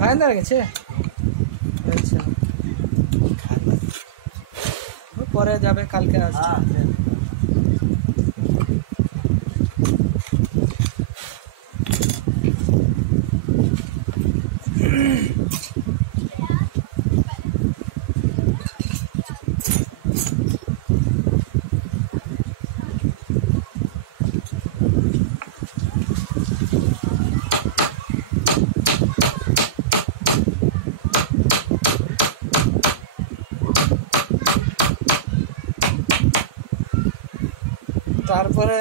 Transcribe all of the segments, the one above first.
ভাইন্দা গেছে। আচ্ছা, পরে যাবে, কালকে আসবে। তারপরে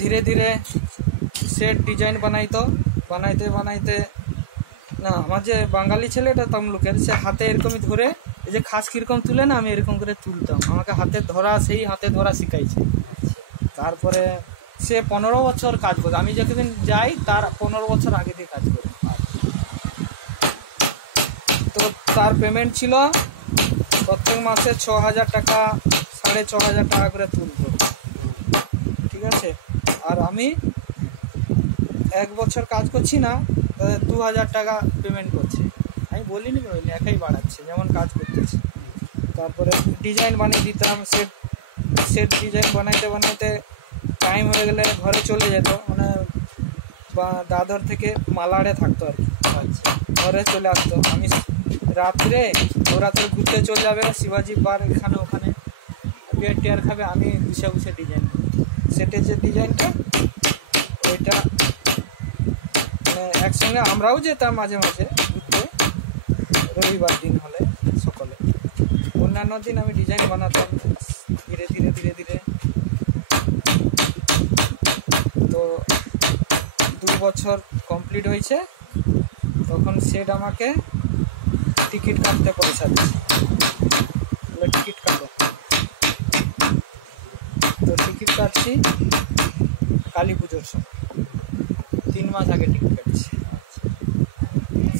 ধীরে ধীরে সেট ডিজাইন বানাইতে বানাইতে না, আমার যে বাঙালি ছেলেটা তমলুকের, সে হাতে এরকমই ধরে, এই যে খাস কিরকম তুলে না, আমি এরকম করে তুলতাম, আমাকে সেই হাতে ধরা শিখাইছে। তারপরে সে 15 বছর কাজ করে, আমি যতদিন যাই তার 15 বছর আগে দিয়ে কাজ করে। তো তার পেমেন্ট ছিল প্রত্যেক মাসে 6000 টাকা, 6500 টাকা করে তুলতো, ঠিক আছে। আর আমি 1 বছর কাজ করছি না, 2000 টাকা পেমেন্ট করছে। আমি বলিনি একাই বাড়াচ্ছে, যেমন কাজ করতেছি। তারপরে ডিজাইন বানিয়ে দিতাম, সেট ডিজাইন বানাইতে বানাইতে টাইম হয়ে গেলে ঘরে চলে যেত, মানে দাদর থেকে মালাড়ে থাকতো আর কি। আচ্ছা, ঘরে চলে আসতো। আমি রাত্রে ওরা তো ঘুরতে চলে যাবে শিবাজি পার্ক, এখানে ওখানে বিয়ার টিয়ার খাবে, আমি বসে বসে ডিজাইন, সেটের যে ডিজাইনটা ওইটা একসঙ্গে আমরাও যেতাম মাঝে মাঝে ঘুরতে, রবিবার দিন হলে সকালে। অন্যান্য দিন আমি ডিজাইন বানাতাম ধীরে ধীরে ধীরে ধীরে। তো 2 বছর কমপ্লিট হয়েছে, তখন সেট আমাকে টিকিট কাটতে পয়সা দিচ্ছে, টিকিট কাটো। তো টিকিট কাটছি কালী পুজোর সময়, 3 মাস আগে টিকিট কাটছি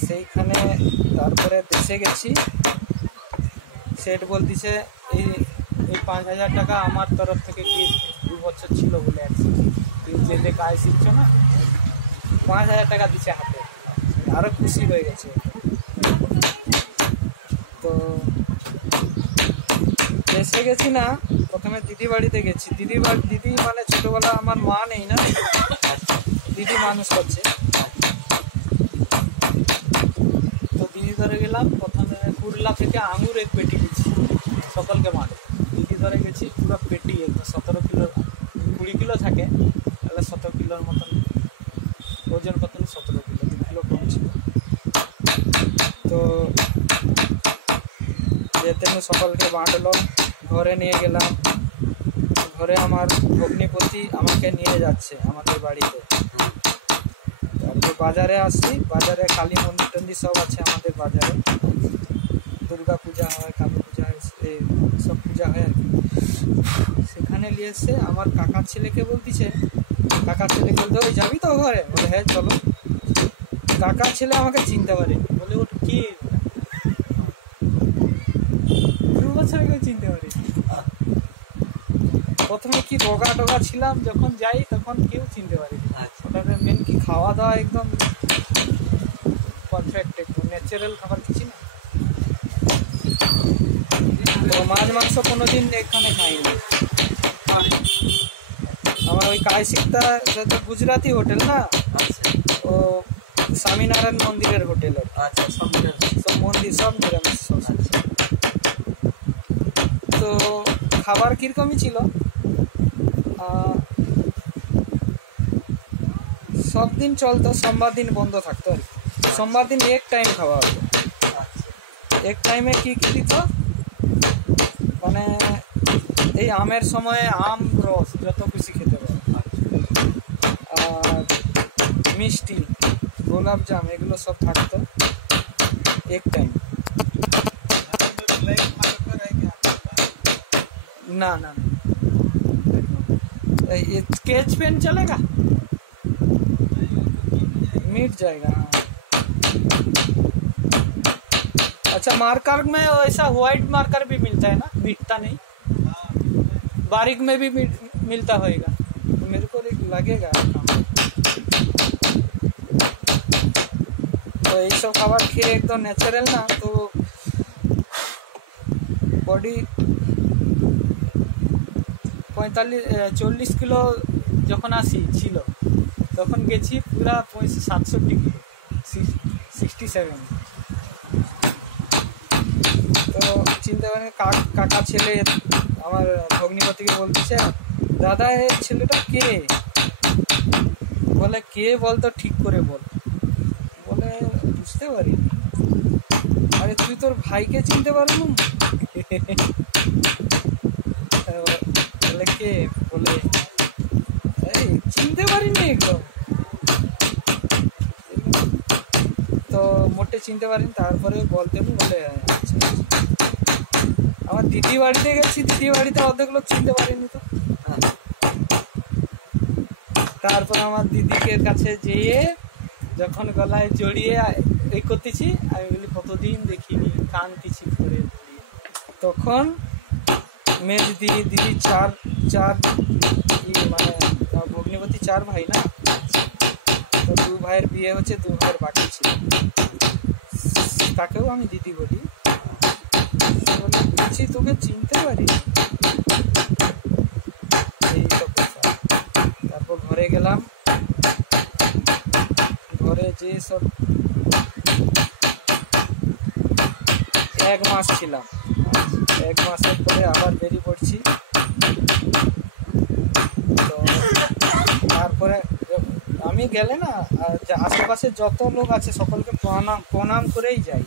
সেইখানে। তারপরে দেশে গেছি, সেট বলতেছে এই 5000 টাকা আমার তরফ থেকে গিফট, 2 বছর ছিল বলে তুমি যেতে কাজ শিখছো না, 5000 টাকা দিচ্ছে হাতে। আরও খুশি হয়ে গেছে। তো দেশে গেছি না, প্রথমে দিদি বাড়িতে গেছি। দিদি মানে ছোটবেলা আমার মা নেই না, দিদি মানুষ করছে। তো দিদি ধরে গেলাম, প্রথমে কুরলা থেকে আঙুর 1 পেটি গেছি সকলকে মাঠে। দিদি ধরে গেছি পুরো পেটি, 17 কিলো, 20 কিলো থাকে, তাহলে 17 কিলোর মতন ওজন, কত 17 কিলো, 2 কিলো কম ছিল। তো যেতে সকলকে বাঁটলো, ঘরে নিয়ে গেলাম। ঘরে আমার ভগ্নিপতি আমাকে নিয়ে যাচ্ছে আমাদের বাড়িতে। তারপর বাজারে আসছি, বাজারে কালী মন্দির টন্দির সব আছে আমাদের বাজারে, দুর্গা পূজা হয়, কালী পূজা হয়, সব পূজা হয় আর কি। সেখানে নিয়ে এসে আমার কাকার ছেলেকে বলতেছে, ওই যাবি তো ঘরে? বলে হ্যাঁ চলো। কাকার ছেলে আমাকে চিনতে পারে, বলে ওটা কি, 2 বছর আগে চিনতে পারি। প্রথমে কি রোগা ছিলাম, যখন যাই তখন কেউ চিনতে পারি। ওটাতে মেন কি খাওয়া দাওয়া একদম পারফেক্ট, একদম ন্যাচারাল খাবার কিছু না। তো মাছ মাংস কোনোদিন এখানে খাইনি। আমার ওই কায়শিকটা গুজরাটি হোটেল না, ও স্বামীনারায়ণ মন্দিরের হোটেল। আচ্ছা, স্বামীনারায়ণ সব মন্দির, সব নিরামিষ সব। আচ্ছা। তো খাবার কিরকমই ছিল, সব দিন চলতো, সোমবার দিন বন্ধ থাকতো আর কি। সোমবার দিন এক টাইম খাওয়া হতো। এক টাইমে কি কি দিত, মানে এই আমের সময় আম রস যত খুশি খেতে পারো, আর মিষ্টি, গোলাপ জাম, এগুলো সব থাকতো এক টাইম। ना ना ये स्केच पेन चलेगा, मिट जाएगा। हाँ। अच्छा, मार्कर में ऐसा व्हाइट मार्कर भी मिलता है ना, मिटता नहीं, बारीक में भी मिलता होएगा, तो मेरे को लगेगा। तो ये सब खाবার খেয়ে একদম ন্যাচারাল না, তো বডি 40 কিলো যখন আসি ছিল, তখন গেছি পুরা 67 কিলো, 67। তো চিন্তা করেন, কাকা ছেলে আমার ভগ্নিপতিকে বলতেছে, দাদা এই ছেলেটা কে? বলে, কে বলতো ঠিক করে বল। বলে, বুঝতে পারি। আরে তুই তোর ভাইকে চিনতে পারবো? বলে, কে? বলে, এই চিনতে পারিনি একদম। তো মোটে চিনতে পারিনি। তারপরে বলতে বলে, আচ্ছা। আমার দিদি বাড়িতে গেছি, দিদি বাড়িতে অর্ধেক লোক চিনতে পারিনি। তো তারপর আমার দিদিকে কাছে যেয়ে যখন গলায় জড়িয়ে এই করতেছি, আমি বলি কতদিন দেখিনি, কাঁদতেছি করে। তখন মেয়ে দিদি চার মানে ভগ্নিপতি 4 ভাই না, তো 2 ভাইয়ের বিয়ে হচ্ছে, 2 ভাইয়ের বাকি ছিল, তাকেও আমি দিদি বলি। বলছি, তোকে চিনতে পারি। এইসব কথা। তারপর ঘরে গেলাম, ঘরে যে সব 1 মাস ছিলাম। 1 মাসের পরে আবার বেরিয়ে পড়ছি। তো তারপরে আমি গেলে না, আশেপাশে যত লোক আছে সকলকে প্রণাম করেই যাই।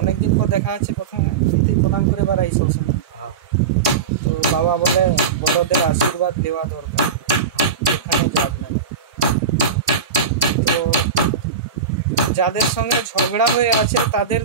অনেকদিন পর দেখা যাচ্ছে, প্রথমে প্রণাম করে বেড়াই সবসময়। তো বাবা বলে, বড়দের আশীর্বাদ দেওয়া দরকার, এখানে যাব না। তো যাদের সঙ্গে ঝগড়া হয়ে আছে তাদের